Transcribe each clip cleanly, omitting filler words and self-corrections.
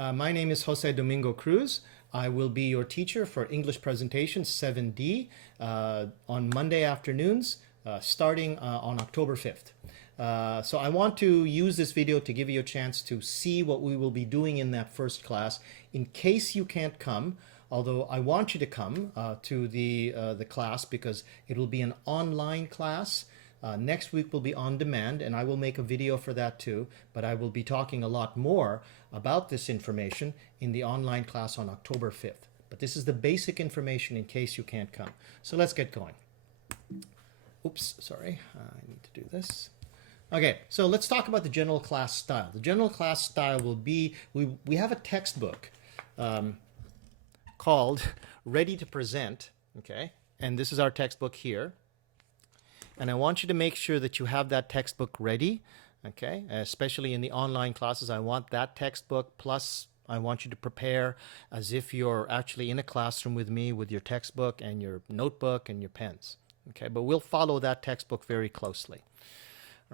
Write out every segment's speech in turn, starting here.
My name is Jose Domingo Cruz. I will be your teacher for English Presentation 7D on Monday afternoons starting on October 5th. So I want to use this video to give you a chance to see what we will be doing in that first class in case you can't come. Although I want you to come to the class because it will be an online class. Next week will be on demand, and I will make a video for that too, but I will be talking a lot more about this information in the online class on October 5th. But this is the basic information in case you can't come. So let's get going. Oops, sorry, I need to do this. Okay, so let's talk about the general class style. The general class style will be, we have a textbook called Ready to Present, okay? And this is our textbook here. And I want you to make sure that you have that textbook ready, okay? Especially in the online classes, I want that textbook, plus I want you to prepare as if you're actually in a classroom with me with your textbook and your notebook and your pens, okay? But we'll follow that textbook very closely,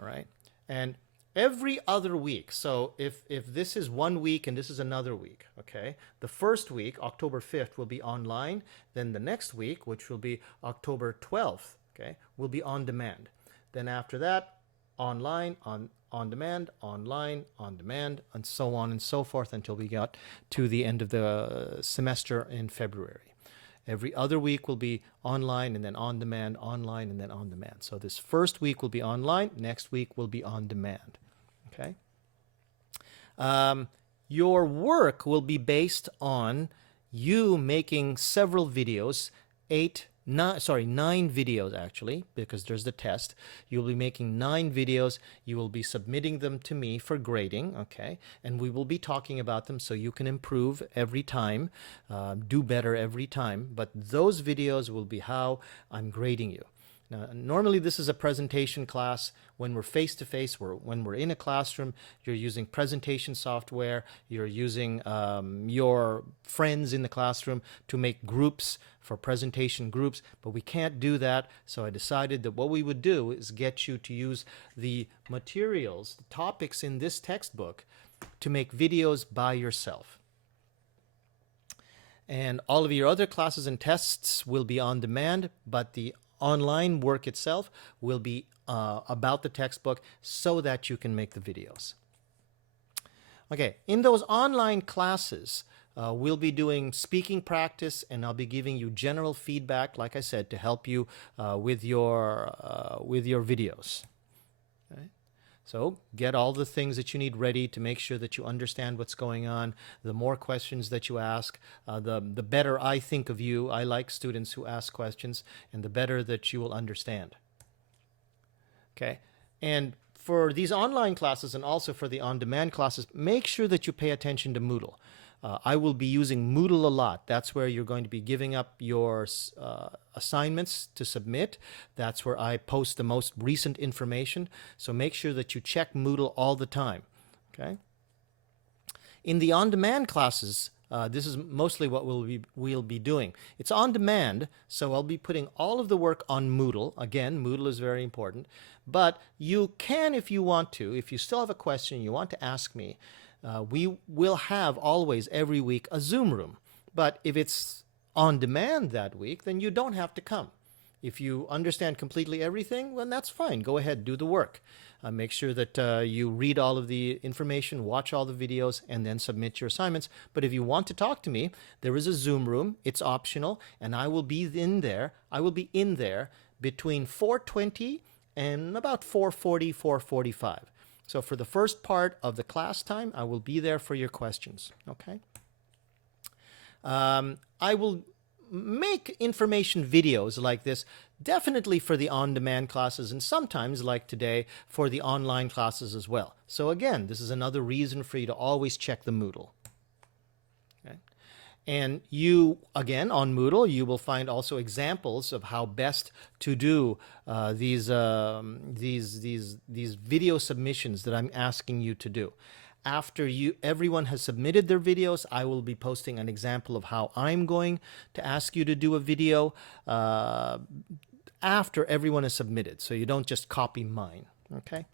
all right? And every other week, so if this is 1 week and this is another week, okay? The first week, October 5th, will be online. Then the next week, which will be October 12th, okay, will be on demand. Then after that, online, on demand, online, on demand, and so on and so forth until we got to the end of the semester in February. Every other week will be online and then on demand, online and then on demand. So this first week will be online, next week will be on demand, okay? Your work will be based on you making several videos, 9 videos actually, because there's the test. You'll be making 9 videos. You will be submitting them to me for grading, okay? And we will be talking about them so you can improve every time, do better every time. But those videos will be how I'm grading you. Now, normally this is a presentation class. When we're face-to-face, when we're in a classroom, you're using presentation software, you're using your friends in the classroom to make groups for presentation groups, but we can't do that, so I decided that what we would do is get you to use the materials, the topics in this textbook to make videos by yourself. And all of your other classes and tests will be on demand, but the online work itself will be about the textbook so that you can make the videos. Okay, in those online classes, we'll be doing speaking practice, and I'll be giving you general feedback, like I said, to help you with your videos. Okay? So get all the things that you need ready to make sure that you understand what's going on. The more questions that you ask, the better I think of you. I like students who ask questions, and the better that you will understand. Okay, and for these online classes and also for the on-demand classes, make sure that you pay attention to Moodle. I will be using Moodle a lot. That's where you're going to be giving up your assignments to submit. That's where I post the most recent information. So make sure that you check Moodle all the time. Okay. In the on-demand classes, this is mostly what we'll be doing. It's on demand, so I'll be putting all of the work on Moodle. Again, Moodle is very important. But you can, if you want to, if you still have a question you want to ask me, we will have always every week a Zoom room. But if it's on demand that week, then you don't have to come. If you understand completely everything, well, that's fine. Go ahead, do the work. Make sure that you read all of the information, watch all the videos, and then submit your assignments. But if you want to talk to me, there is a Zoom room. It's optional, and I will be in there. I will be in there between 4:20 and about 4:40, 4:45. So for the first part of the class time, I will be there for your questions, okay? I will make information videos like this definitely for the on-demand classes, and sometimes, like today, for the online classes as well. So again, this is another reason for you to always check the Moodle. Okay? And you, again, on Moodle, you will find also examples of how best to do these video submissions that I'm asking you to do. After everyone has submitted their videos, I will be posting an example of how I'm going to ask you to do a video after everyone is submitted, so you don't just copy mine, okay?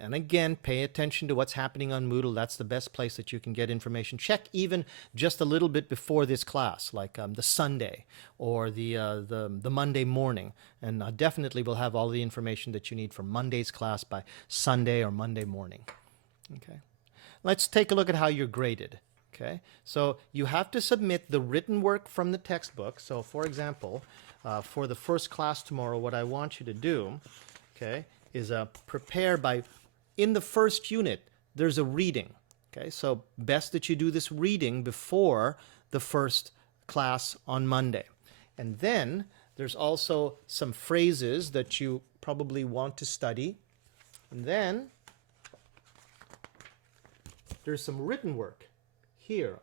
And again, pay attention to what's happening on Moodle. That's the best place that you can get information. Check even just a little bit before this class, like the Sunday or the Monday morning. And definitely we'll have all the information that you need for Monday's class by Sunday or Monday morning. Okay. Let's take a look at how you're graded. Okay. So you have to submit the written work from the textbook. So for example, for the first class tomorrow, what I want you to do, okay, is prepare by, in the first unit, there's a reading. Okay, so best that you do this reading before the first class on Monday. And then there's also some phrases that you probably want to study. And then there's some written work here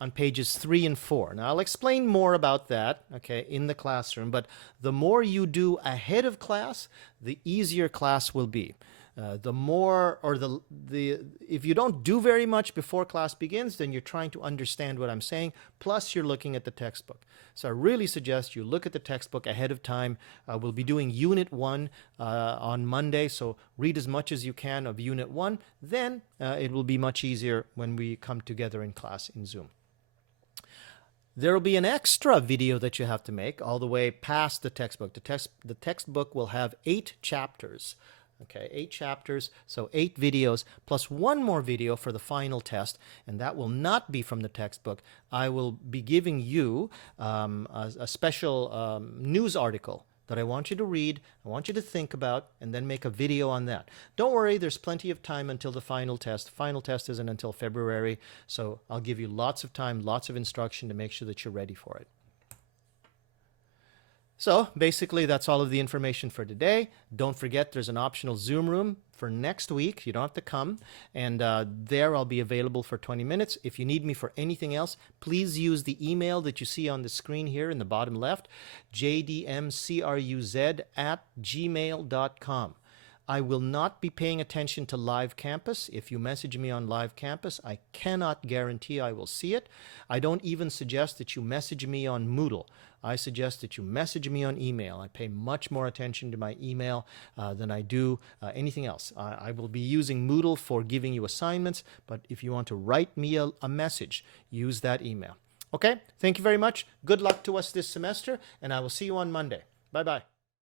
on pages 3 and 4. Now, I'll explain more about that, okay, in the classroom, but the more you do ahead of class, the easier class will be. The more, or if you don't do very much before class begins, then you're trying to understand what I'm saying, plus you're looking at the textbook. So I really suggest you look at the textbook ahead of time. We'll be doing Unit 1 on Monday, so read as much as you can of Unit 1. Then it will be much easier when we come together in class in Zoom. There will be an extra video that you have to make all the way past the textbook. The textbook will have 8 chapters. Okay, 8 chapters, so 8 videos, plus 1 more video for the final test, and that will not be from the textbook. I will be giving you a special news article that I want you to read, I want you to think about, and then make a video on that. Don't worry, there's plenty of time until the final test. The final test isn't until February, so I'll give you lots of time, lots of instruction to make sure that you're ready for it. So basically, that's all of the information for today. Don't forget, there's an optional Zoom room for next week. You don't have to come. And there I'll be available for 20 minutes. If you need me for anything else, please use the email that you see on the screen here in the bottom left, jdmcruz@gmail.com. I will not be paying attention to Live Campus. If you message me on Live Campus, I cannot guarantee I will see it. I don't even suggest that you message me on Moodle. I suggest that you message me on email. I pay much more attention to my email than I do anything else. I will be using Moodle for giving you assignments, but if you want to write me a message, use that email. Okay, thank you very much. Good luck to us this semester, and I will see you on Monday. Bye-bye.